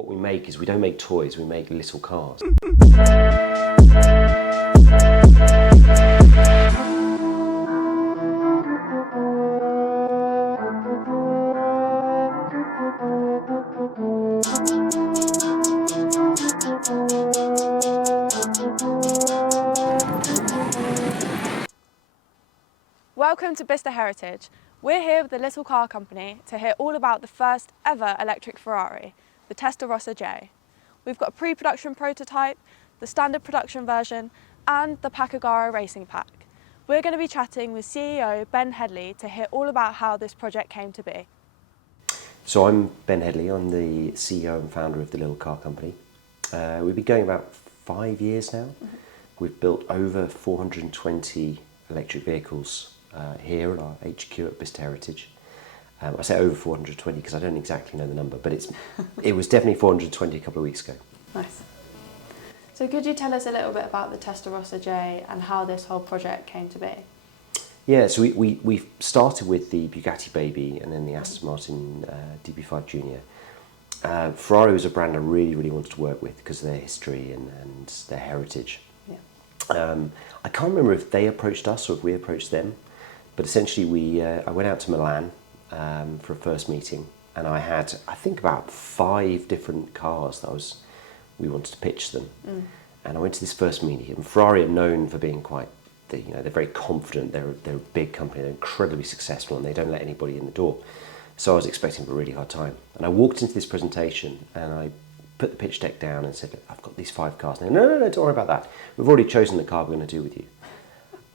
What we make is we don't make toys, we make little cars. Welcome to Bicester Heritage. We're here with the Little Car Company to hear all about the first ever electric Ferrari, the Testarossa J. We've got a pre-production prototype, the standard production version, and the Pacagara Racing Pack. We're going to be chatting with CEO Ben Hedley to hear all about how this project came to be. So I'm Ben Hedley, I'm the CEO and founder of the Little Car Company. We've been going about 5 years now. We've built over 420 electric vehicles here at our HQ at Bicester Heritage. I say over 420 because I don't exactly know the number, but it was definitely 420 a couple of weeks ago. Nice. So could you tell us a little bit about the Testarossa J and how this whole project came to be? Yeah, so we started with the Bugatti Baby and then the Aston Martin DB5 Junior. Ferrari was a brand I really, really wanted to work with because of their history and their heritage. Yeah. I can't remember if they approached us or if we approached them, but essentially I went out to Milan for a first meeting, and I had, I think, about 5 different cars that we wanted to pitch them. And I went to this first meeting, and Ferrari are known for being quite, they're very confident, they're a big company, they're incredibly successful, and they don't let anybody in the door. So I was expecting a really hard time. And I walked into this presentation, and I put the pitch deck down and said, I've got these 5 cars. And they no, don't worry about that. We've already chosen the car we're going to do with you.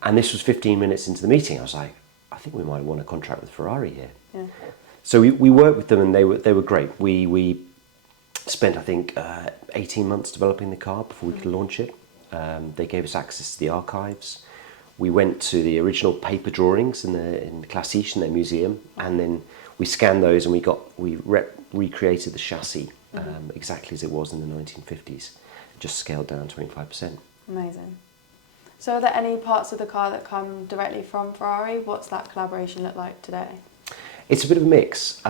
And this was 15 minutes into the meeting. I was like, I think we might want a contract with Ferrari here. Yeah. So we worked with them, and they were great. We spent, I think, 18 months developing the car before we could launch it. They gave us access to the archives. We went to the original paper drawings in the Classiche, in their museum, and then we scanned those, and we recreated the chassis exactly as it was in the 1950s, just scaled down 25%. Amazing. So are there any parts of the car that come directly from Ferrari? What's that collaboration look like today? It's a bit of a mix.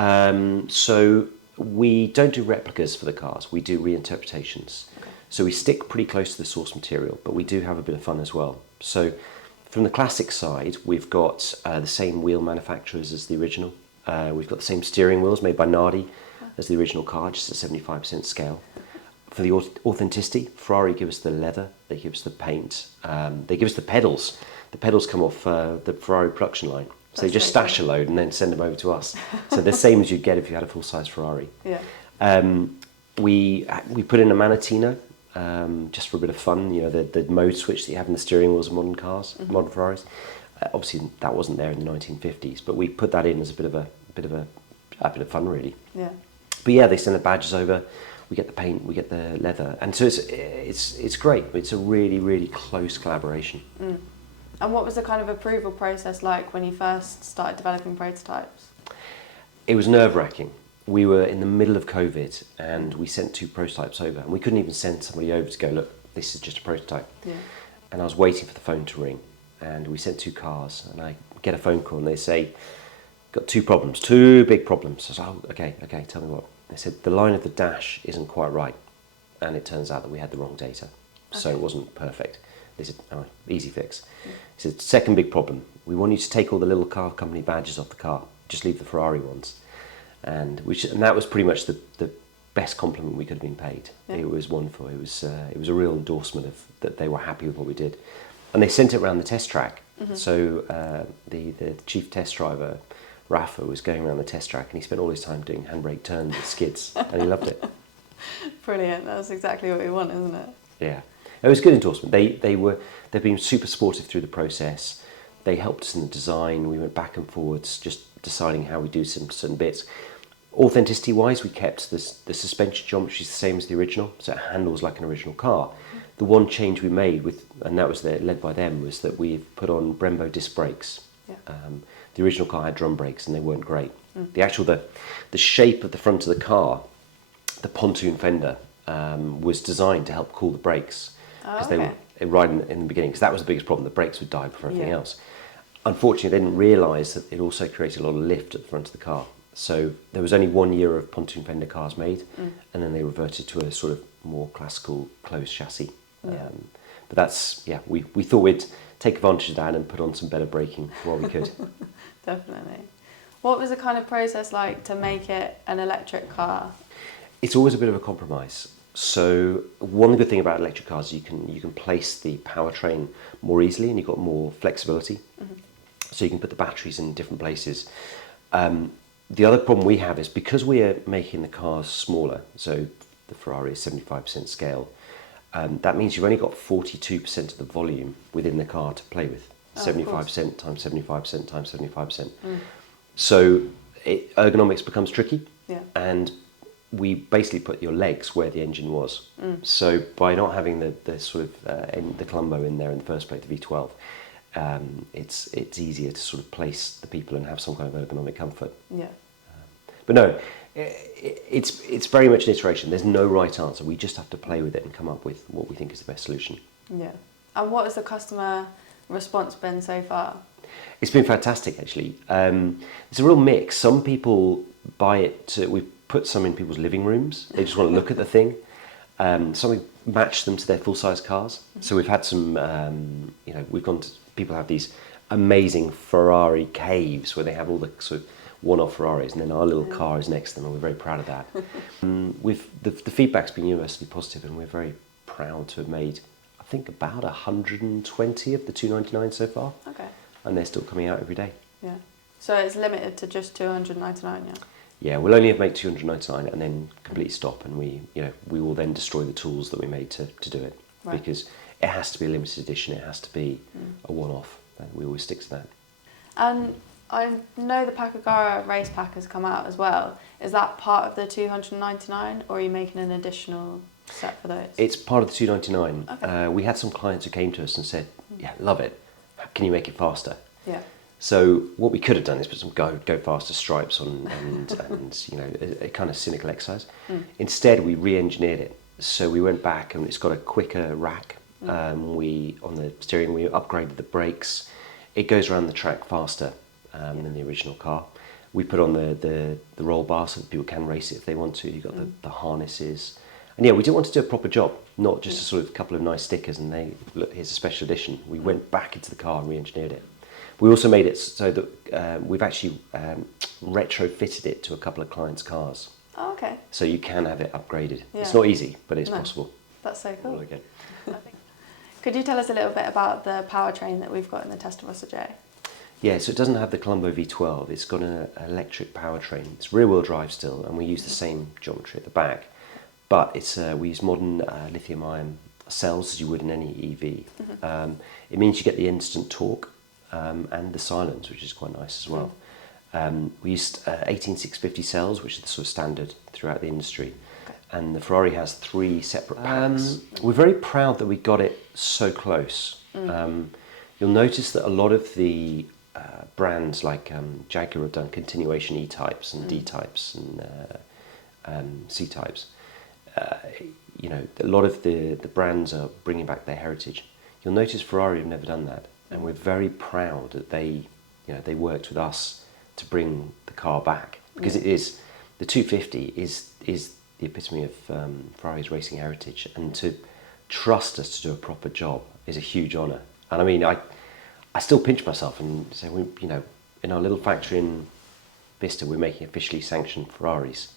So we don't do replicas for the cars, we do reinterpretations. Okay. So we stick pretty close to the source material, but we do have a bit of fun as well. So from the classic side, we've got the same wheel manufacturers as the original. We've got the same steering wheels made by Nardi as the original car, just at 75% scale. For the authenticity, Ferrari give us the leather, they give us the paint, they give us the pedals. The pedals come off the Ferrari production line. So they just stash a load and then send them over to us. So the same as you'd get if you had a full-size Ferrari. Yeah. We put in a Manatino just for a bit of fun. You know, the mode switch that you have in the steering wheels of modern cars, modern Ferraris. Obviously, that wasn't there in the 1950s, but we put that in as a bit of fun, really. Yeah. But yeah, they send the badges over. We get the paint, we get the leather, and so it's great. It's a really, really close collaboration. And what was the kind of approval process like when you first started developing prototypes? It was nerve-wracking. We were in the middle of COVID, and we sent 2 prototypes over, and we couldn't even send somebody over to go, look, this is just a prototype. Yeah. And I was waiting for the phone to ring, and we sent 2 cars, and I get a phone call, and they say, got 2 problems, 2 big problems. I was like, oh, okay, tell me what. They said, the line of the dash isn't quite right, and it turns out that we had the wrong data, so it wasn't perfect. They said, oh, easy fix. He said, second big problem, we want you to take all the Little Car Company badges off the car, just leave the Ferrari ones. And that was pretty much the best compliment we could have been paid. Yeah. It was wonderful. It was a real endorsement of that they were happy with what we did. And they sent it around the test track. So the chief test driver, Rafa, was going around the test track, and he spent all his time doing handbrake turns and skids, and he loved it. Brilliant. That's exactly what we want, isn't it? Yeah. It was a good endorsement. They've been super supportive through the process. They helped us in the design. We went back and forwards, just deciding how we do some certain bits. Authenticity wise, we kept the suspension geometry is the same as the original, so it handles like an original car. The one change we made and that was led by them, was that we've put on Brembo disc brakes. Yeah. The original car had drum brakes, and they weren't great. The shape of the front of the car, the pontoon fender, was designed to help cool the brakes, because they were right in the beginning, because that was the biggest problem. The brakes would die before everything else. Unfortunately, they didn't realise that it also created a lot of lift at the front of the car, So there was only 1 year of pontoon fender cars made, and then they reverted to a sort of more classical closed chassis. Yeah. But that's, yeah, we thought we'd take advantage of that and put on some better braking while we could. Definitely. What was the kind of process like to make it an electric car? It's always a bit of a compromise. So one good thing about electric cars, you can place the powertrain more easily, and you've got more flexibility. So you can put the batteries in different places. The other problem we have is because we are making the cars smaller, so the Ferrari is 75% scale, that means you've only got 42% of the volume within the car to play with. 75% times 75% times 75%. So ergonomics becomes tricky, and we basically put your legs where the engine was. So by not having the sort of the Colombo in there in the first place, the V12, it's easier to sort of place the people and have some kind of ergonomic comfort. Yeah. But no, it's very much an iteration. There's no right answer. We just have to play with it and come up with what we think is the best solution. Yeah. And what has the customer response been so far? It's been fantastic, actually. It's a real mix. Some people buy it we've put some in people's living rooms. They just want to look at the thing. Some we match them to their full-size cars. So we've had some, people have these amazing Ferrari caves where they have all the sort of one-off Ferraris, and then our little car is next to them, and we're very proud of that. The feedback's been universally positive, and we're very proud to have made, I think, about 120 of the 299 so far. Okay. And they're still coming out every day. Yeah. So it's limited to just 299, yeah? Yeah, we'll only make 299 and then completely stop, and we will then destroy the tools that we made to do it. Right. Because it has to be a limited edition, it has to be a one-off, and we always stick to that. And I know the Pacagara race pack has come out as well. Is that part of the 299, or are you making an additional set for those? It's part of the 299. Okay. We had some clients who came to us and said, yeah, love it, can you make it faster? Yeah. So what we could have done is put some go faster stripes on and a kind of cynical exercise. Instead, we re-engineered it. So we went back, and it's got a quicker rack. On the steering wheel, upgraded the brakes. It goes around the track faster than the original car. We put on the roll bar so that people can race it if they want to. You've got the harnesses. And yeah, we didn't want to do a proper job, not just a sort of couple of nice stickers and look, here's a special edition. We went back into the car and re-engineered it. We also made it so that we've actually retrofitted it to a couple of clients' cars. Oh, okay. So you can have it upgraded. Yeah. It's not easy, but it's possible. That's so cool. Again. Could you tell us a little bit about the powertrain that we've got in the Testarossa J? Yeah, so it doesn't have the Colombo V12. It's got an electric powertrain. It's rear-wheel drive still, and we use the same geometry at the back. But we use modern lithium-ion cells as you would in any EV. It means you get the instant torque and the silence, which is quite nice as well. We used 18650 cells, which is the sort of standard throughout the industry. And the Ferrari has 3 separate packs. We're very proud that we got it so close. You'll notice that a lot of the brands like Jaguar have done continuation E-types and D-types and C-types. A lot of the brands are bringing back their heritage. You'll notice Ferrari have never done that, and we're very proud that they worked with us to bring the car back, because it is the 250 is the epitome of Ferrari's racing heritage, and to trust us to do a proper job is a huge honour. And I mean, I still pinch myself and say, in our little factory in Vista, we're making officially sanctioned Ferraris,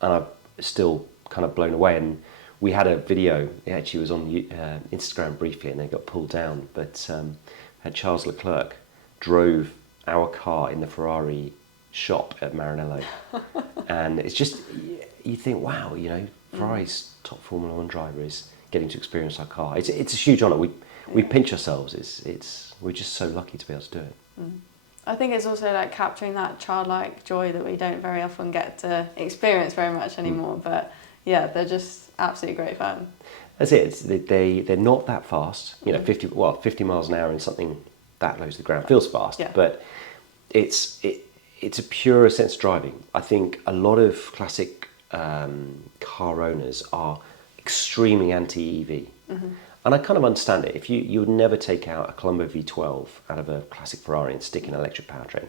and I'm still kind of blown away. And we had a video, it actually was on Instagram briefly, and then got pulled down, but had Charles Leclerc drove our car in the Ferrari shop at Maranello. And it's just, you think, wow, Ferrari's top Formula 1 driver is getting to experience our car. It's a huge honour. We pinch ourselves. We're just so lucky to be able to do it. I think it's also like capturing that childlike joy that we don't very often get to experience very much anymore. But yeah, they're just absolutely great fun. That's it. They're not that fast. 50 miles an hour in something that low to the ground feels fast, but it's a pure sense of driving. I think a lot of classic car owners are extremely anti-EV. And I kind of understand it. If you would never take out a Colombo V12 out of a classic Ferrari and stick in an electric powertrain.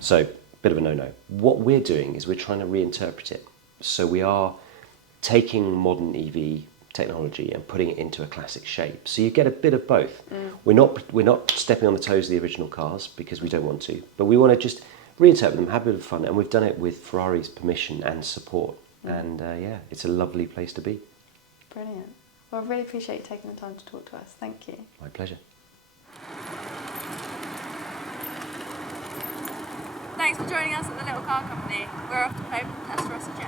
So bit of a no-no. What we're doing is we're trying to reinterpret it. So we are taking modern EV technology and putting it into a classic shape. So you get a bit of both. We're not stepping on the toes of the original cars because we don't want to, but we want to just reinterpret them, have a bit of fun, and we've done it with Ferrari's permission and support. And yeah, it's a lovely place to be. Brilliant. Well, I really appreciate you taking the time to talk to us. Thank you. My pleasure. Thanks for joining us at the Little Car Company. We're off to play with the Testarossa J.